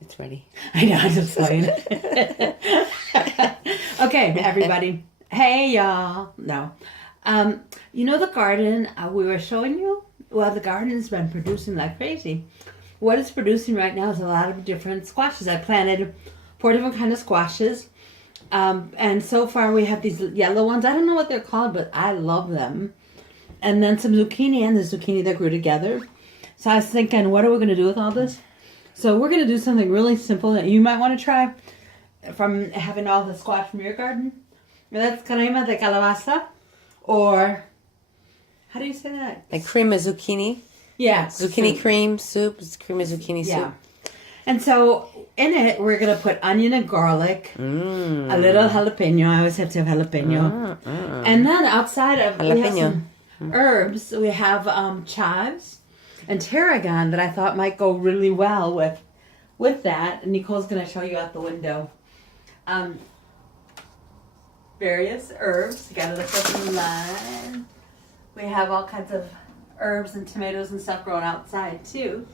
It's ready. I know, I'm just playing. Okay, everybody. Hey, y'all. No. You know the garden we were showing you? Well, the garden's been producing like crazy. What it's producing right now is a lot of different squashes. I planted 4 different kind of squashes. And so far we have these yellow ones. I don't know what they're called, but I love them. And then some zucchini and the zucchini that grew together. So I was thinking, what are we going to do with all this? So we're going to do something really simple that you might want to try from having all the squash from your garden. And that's crema de calabaza, or how do you say that? Like cream of zucchini. Yeah. Zucchini soup. cream soup. It's cream of zucchini Yeah. soup. And so in it, we're going to put onion and garlic, a little jalapeno. I always have to have jalapeno. And then outside of we have some herbs, we have chives and tarragon that I thought might go really well with that. And Nicole's going to show you out the window. Various herbs. You got to look up in the line. We have all kinds of herbs and tomatoes and stuff growing outside too.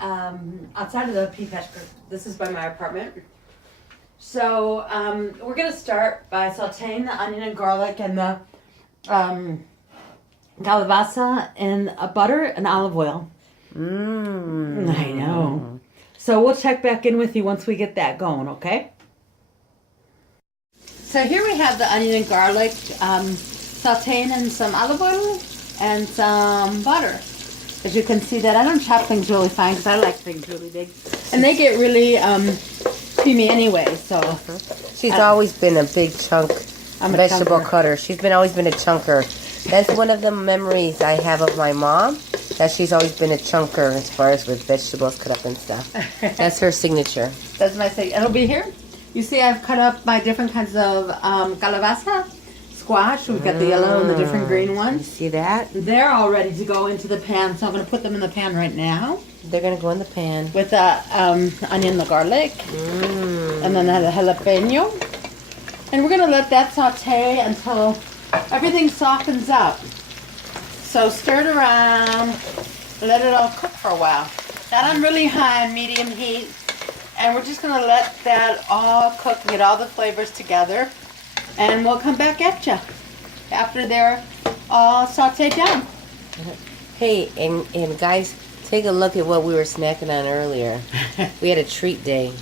Outside of the pea patch. This is by my apartment. So we're going to start by sauteing the onion and garlic and the calabaza in butter and olive oil. I know. So we'll check back in with you once we get that going, okay? So here we have the onion and garlic sauteing in some olive oil and some butter. As you can see that I don't chop things really fine because I like things really big. And they get really creamy anyway, so. She's always been a big chunk vegetable cutter. She's always been a chunker. That's one of the memories I have of my mom, that she's always been a chunker as far as with vegetables cut up and stuff. That's her signature. That's my signature. It'll be here. You see I've cut up my different kinds of calabaza, squash. We've got the yellow and the different green You ones. see that? They're all ready to go into the pan, so I'm going to put them in the pan right now. They're going to go in the pan. With the onion, the garlic, and then the jalapeno. And we're going to let that saute until everything softens up. So stir it around, let it all cook for a while. Not on really high and medium heat. And we're just going to let that all cook and get all the flavors together. And we'll come back at you after they're all sauteed down. Hey, and guys, take a look at what we were snacking on earlier. We had a treat day.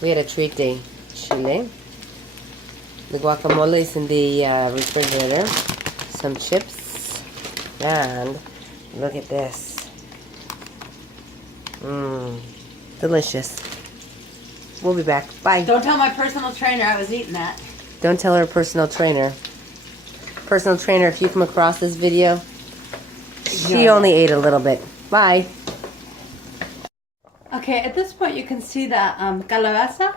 Chile. The guacamole is in the refrigerator. Some chips. And look at this. Delicious. We'll be back. Bye. Don't tell my personal trainer I was eating that. Don't tell her personal trainer. Personal trainer, if you come across this video, she only ate a little bit. Bye. Okay, at this point you can see that calabaza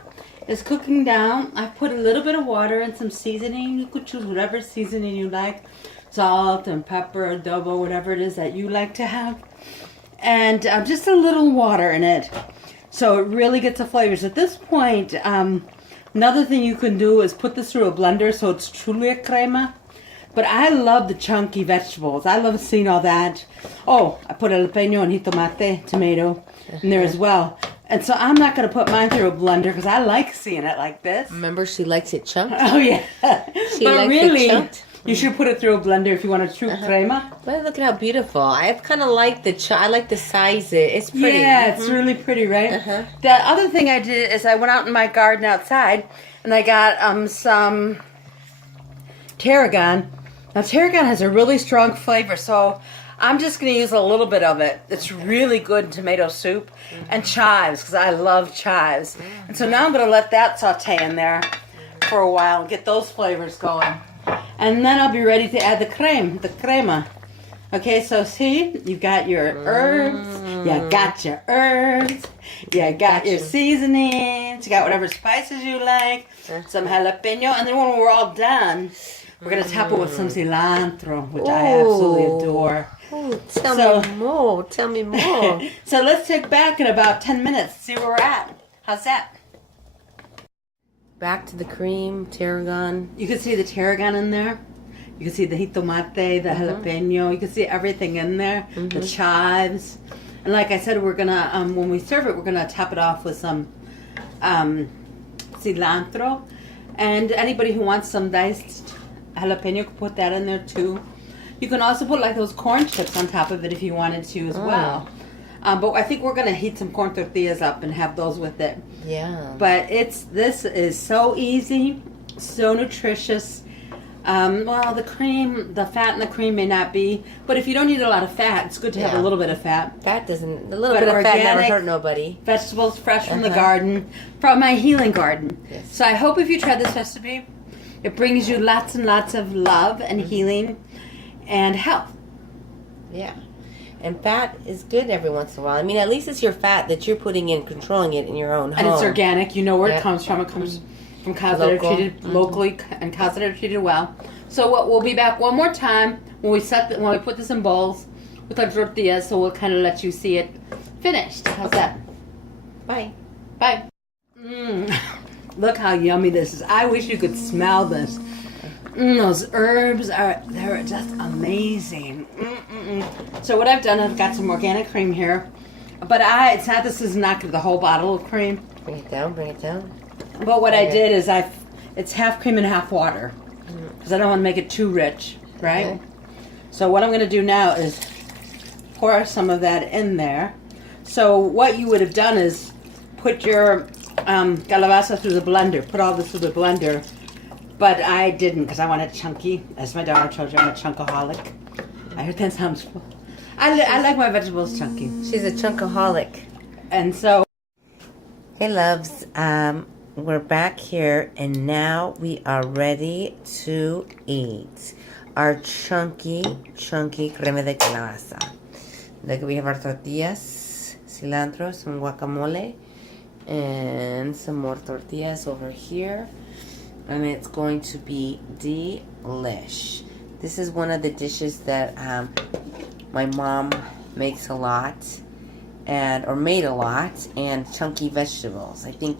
is cooking down. I put a little bit of water and some seasoning. You could choose whatever seasoning you like. Salt and pepper, adobo, whatever it is that you like to have. And just a little water in it. So it really gets the flavors. At this point, another thing you can do is put this through a blender so it's truly a crema. But I love the chunky vegetables. I love seeing all that. Oh, I put jalapeno and jitomate, tomato, in there as well. And so I'm not going to put mine through a blender because I like seeing it like this. Remember, she likes it chunked. Oh, yeah. She but likes really, it chunked. you should put it through a blender if you want a true crema. Well, look at how beautiful. I kind of like I like the size. It's pretty. Yeah, it's really pretty, right? The other thing I did is I went out in my garden outside and I got some tarragon. Now, tarragon has a really strong flavor, so I'm just going to use a little bit of it. It's really good in tomato soup. And chives, because I love chives. And so now I'm going to let that saute in there for a while and get those flavors going. And then I'll be ready to add the crema. Okay, so see, you got your herbs, you got your herbs, you got your seasonings, you got whatever spices you like, some jalapeno, and then when we're all done, we're going to top it with some cilantro, which I absolutely adore. Oh, tell me more. So let's take back in about 10 minutes, see where we're at. How's that? Back to the cream, tarragon. You can see the tarragon in there. You can see the jitomate, the jalapeno. You can see everything in there. The chives. And like I said, we're gonna when we serve it, we're gonna top it off with some cilantro. And anybody who wants some diced jalapeno can put that in there too. You can also put like those corn chips on top of it if you wanted to as well. But I think we're gonna heat some corn tortillas up and have those with it. Yeah. But this is so easy, so nutritious. Well, the fat in the cream may not be, but if you don't need a lot of fat, it's good to have a little bit of fat. A little bit of fat never hurt nobody. Vegetables fresh from the garden, from my healing garden. Yes. So I hope if you try this recipe, it brings you lots and lots of love and healing and health. Yeah. And fat is good every once in a while. I mean, at least it's your fat that you're putting in, controlling it in your own home. And it's organic. You know where it comes from. It comes from cows that are treated locally and cows that are treated well. So we'll be back one more time when we put this in bowls with our tortillas. So we'll kind of let you see it finished. How's that? Bye. Bye. Look how yummy this is. I wish you could smell this. Those herbs they're just amazing. So what I've done, I've got some organic cream here, but this is not the whole bottle of cream. Bring it down. But what I did is it's half cream and half water because I don't want to make it too rich, right? Okay. So what I'm going to do now is pour some of that in there. So what you would have done is put your calabaza through the blender, put all this through the blender. But I didn't because I want it chunky. As my daughter told you, I'm a chunkaholic. I heard that sounds cool. I like my vegetables chunky. She's a chunkaholic. And so... Hey, loves. We're back here, and now we are ready to eat our chunky crema de calabaza. Look, we have our tortillas, cilantro, some guacamole, and some more tortillas over here. And it's going to be delish. This is one of the dishes that my mom makes a lot, or made a lot, and chunky vegetables. I think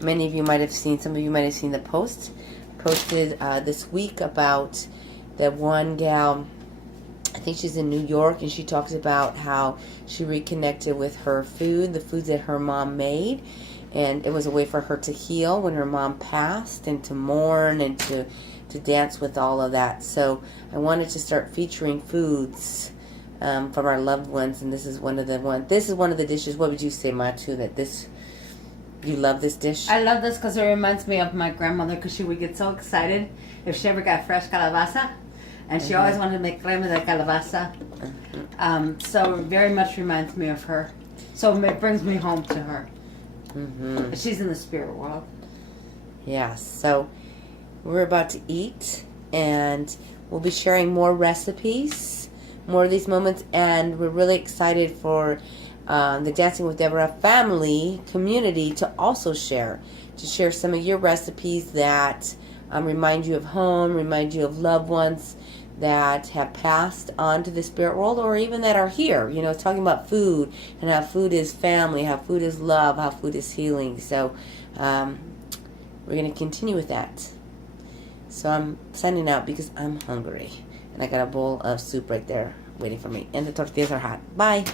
many of you might have seen, some of you might have seen the posted this week about the one gal. I think she's in New York, and she talks about how she reconnected with her food, the foods that her mom made. And it was a way for her to heal when her mom passed, and to mourn, and to dance with all of that. So I wanted to start featuring foods from our loved ones, and this is one of the dishes. What would you say, Matu, you love this dish? I love this because it reminds me of my grandmother, because she would get so excited if she ever got fresh calabaza, and she always wanted to make crema de calabaza. So it very much reminds me of her. So it brings me home to her. She's in the spirit world. Yeah, so we're about to eat, and we'll be sharing more recipes, more of these moments, and we're really excited for the Dancing with Deborah family community to also share some of your recipes that remind you of home, remind you of loved ones that have passed on to the spirit world, or even that are here, talking about food, and how food is family, how food is love, how food is healing. So we're going to continue with that. So I'm signing out because I'm hungry, and I got a bowl of soup right there waiting for me, and the tortillas are hot. Bye.